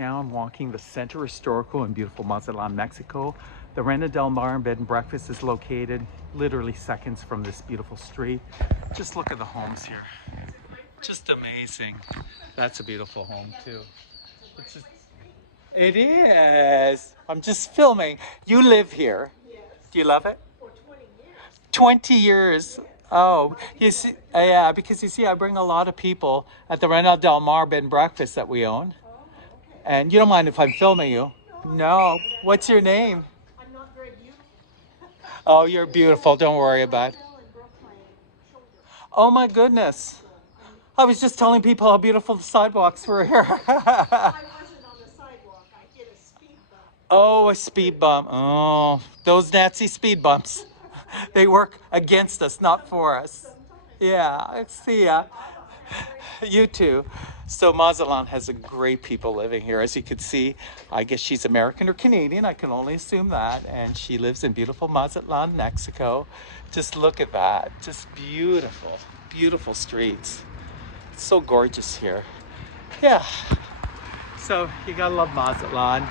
Now I'm walking the Centro Historico in beautiful Mazatlan, Mexico. The Reina del Mar Bed and Breakfast is located literally seconds from this beautiful street. Just look at the homes here. Just amazing. That's a beautiful home too. It's just, it is. I'm just filming. You live here. Do you love it? 20 years. Oh, you see, yeah, because you see, I bring a lot of people at the Reina del Mar Bed and Breakfast that we own. And you don't mind if I'm filming you? No. What's your name? I'm not very beautiful. Oh, you're beautiful. Don't worry about it. I fell and broke my shoulder. Oh my goodness. I was just telling people how beautiful the sidewalks were here. I wasn't on the sidewalk. I hit a speed bump. Oh, a speed bump. Oh, those Nazi speed bumps. They work against us, not for us. Yeah, I see ya. You too. So Mazatlan has a great people living here. As you can see, I guess she's American or Canadian. I can only assume that. And she lives in beautiful Mazatlan, Mexico. Just look at that. Just beautiful, beautiful streets. It's so gorgeous here. Yeah. So you gotta love Mazatlan.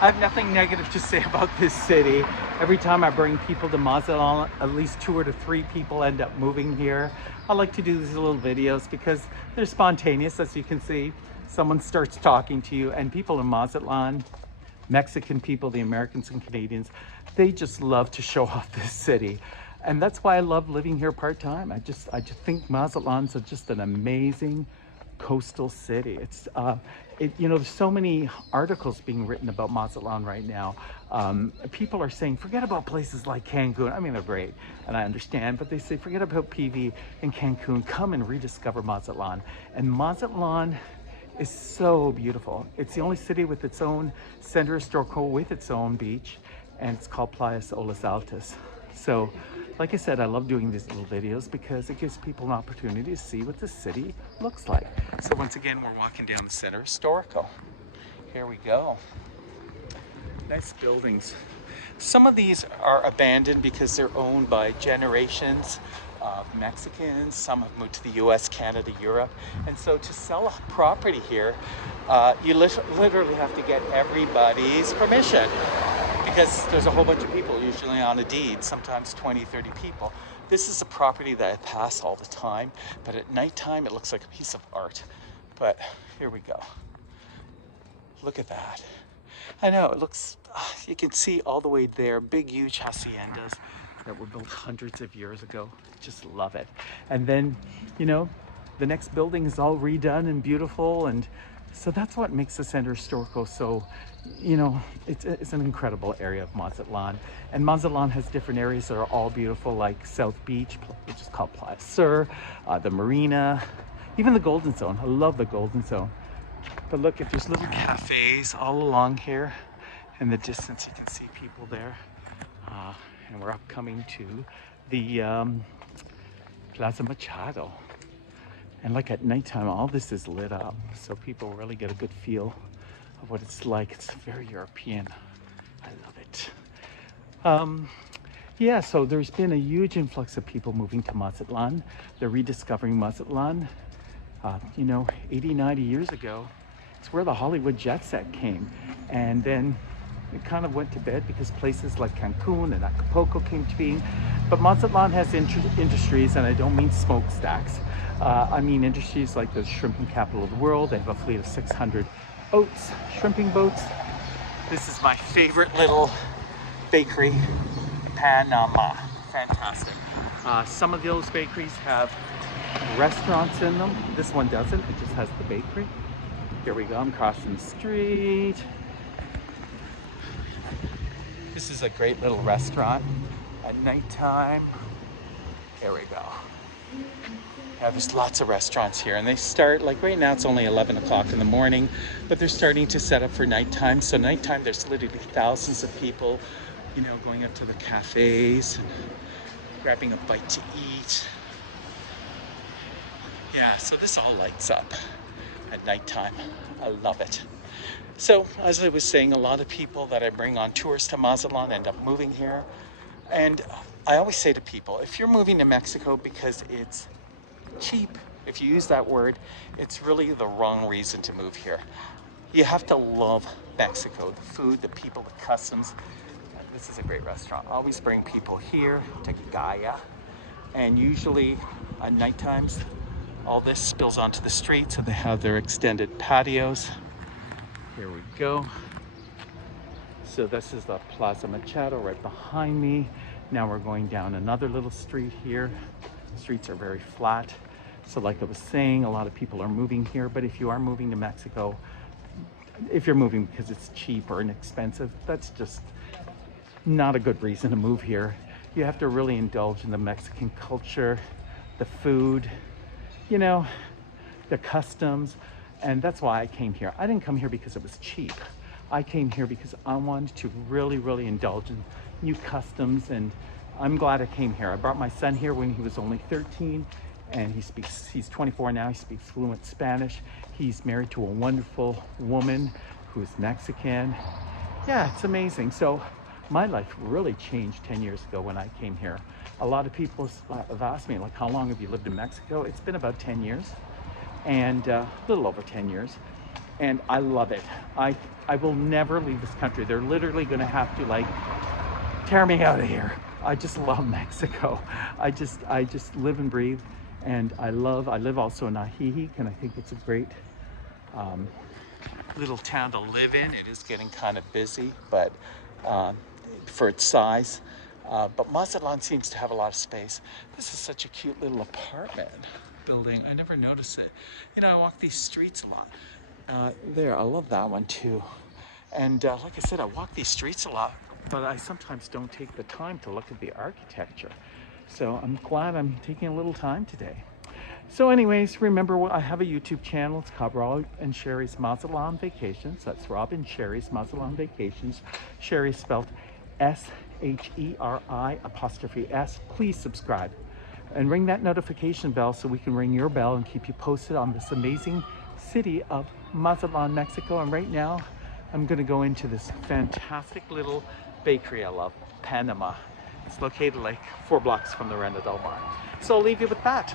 I have nothing negative to say about this city. Every time I bring people to Mazatlan, at least 2 or 3 people end up moving here. I like to do these little videos because they're spontaneous, as you can see. Someone starts talking to you, and people in Mazatlan, Mexican people, the Americans and Canadians, they just love to show off this city. And that's why I love living here part-time. I just think Mazatlan's just an amazing coastal city. It's you know, there's so many articles being written about Mazatlan right now. People are saying forget about places like Cancun. I mean, they're great and I understand, but they say forget about PV and Cancun, come and rediscover Mazatlan. And Mazatlan is so beautiful. It's the only city with its own Centro Historico, with its own beach, and it's called Playas Olas Altas. So like I said, I love doing these little videos because it gives people an opportunity to see what the city looks like. So once again, we're walking down the Centro Historico. Here we go. Nice buildings. Some of these are abandoned because they're owned by generations of Mexicans. Some have moved to the US, Canada, Europe. And so to sell a property here, you literally have to get everybody's permission, because there's a whole bunch of people usually on a deed, sometimes 20, 30 people. This is a property that I pass all the time, but at nighttime it looks like a piece of art. But here we go. Look at that. I know, it looks, you can see all the way there, big huge haciendas that were built hundreds of years ago. Just love it. And then, you know, the next building is all redone and beautiful, and so that's what makes the Centro Historico so, you know, it's an incredible area of Mazatlan. And Mazatlan has different areas that are all beautiful, like South Beach, which is called Playa Sur, the Marina, even the Golden Zone. I love the Golden Zone. But look, if there's little cafes all along here, in the distance you can see people there. And we're up coming to the Plaza Machado. And like at nighttime, all this is lit up, so people really get a good feel of what it's like. It's very European. I love it. Yeah, so there's been a huge influx of people moving to Mazatlan. They're rediscovering Mazatlan. You know, 80, 90 years ago, it's where the Hollywood jet set came. And then it kind of went to bed because places like Cancun and Acapulco came to being. But Mazatlan has industries, and I don't mean smokestacks. I mean industries like the shrimping capital of the world. They have a fleet of 600 boats, shrimping boats. This is my favorite little bakery, Panama. Fantastic. Some of those bakeries have restaurants in them. This one doesn't, it just has the bakery. Here we go, I'm crossing the street. This is a great little restaurant at nighttime. Here we go. Yeah, there's lots of restaurants here, and they start, like right now it's only 11 o'clock in the morning, but they're starting to set up for nighttime. So nighttime there's literally thousands of people, you know, going up to the cafes, grabbing a bite to eat. Yeah, so this all lights up at nighttime. I love it. So as I was saying, a lot of people that I bring on tours to Mazatlan end up moving here. And I always say to people, if you're moving to Mexico because it's cheap, if you use that word, it's really the wrong reason to move here. You have to love Mexico, the food, the people, the customs. This is a great restaurant. Always bring people here to Gaia. And usually at night times, all this spills onto the street, so they have their extended patios. Here we go. So this is the Plaza Machado right behind me. Now we're going down another little street here. The streets are very flat. So like I was saying, a lot of people are moving here, but if you are moving to Mexico, if you're moving because it's cheap or inexpensive, that's just not a good reason to move here. You have to really indulge in the Mexican culture, the food, you know, the customs, and that's why I came here. I didn't come here because it was cheap. I came here because I wanted to really, really indulge in new customs, and I'm glad I came here. I brought my son here when he was only 13, and he's 24 now. He speaks fluent Spanish. He's married to a wonderful woman who's Mexican. Yeah, it's amazing. So my life really changed 10 years ago when I came here. A lot of people have asked me, like, how long have you lived in Mexico? It's been about 10 years, and a little over 10 years. And I love it. I will never leave this country. They're literally gonna have to like tear me out of here. I just love Mexico. I just live and breathe, and I live also in Ajijic, and I think it's a great little town to live in. It is getting kind of busy, but for its size. But Mazatlan seems to have a lot of space. This is such a cute little apartment building. I never noticed it. You know, I walk these streets a lot. There, I love that one too. And like I said, I walk these streets a lot, but I sometimes don't take the time to look at the architecture. So I'm glad I'm taking a little time today. So anyways, remember, I have a YouTube channel. It's called Rob and Sherry's Mazatlan Vacations. That's Rob and Sherry's Mazatlan Vacations. Sherry spelled SHERI''S. Please subscribe and ring that notification bell so we can ring your bell and keep you posted on this amazing city of Mazatlan, Mexico. And right now, I'm gonna go into this fantastic little bakery I love, Panama. It's located like 4 blocks from the Renadel Bar. So I'll leave you with that.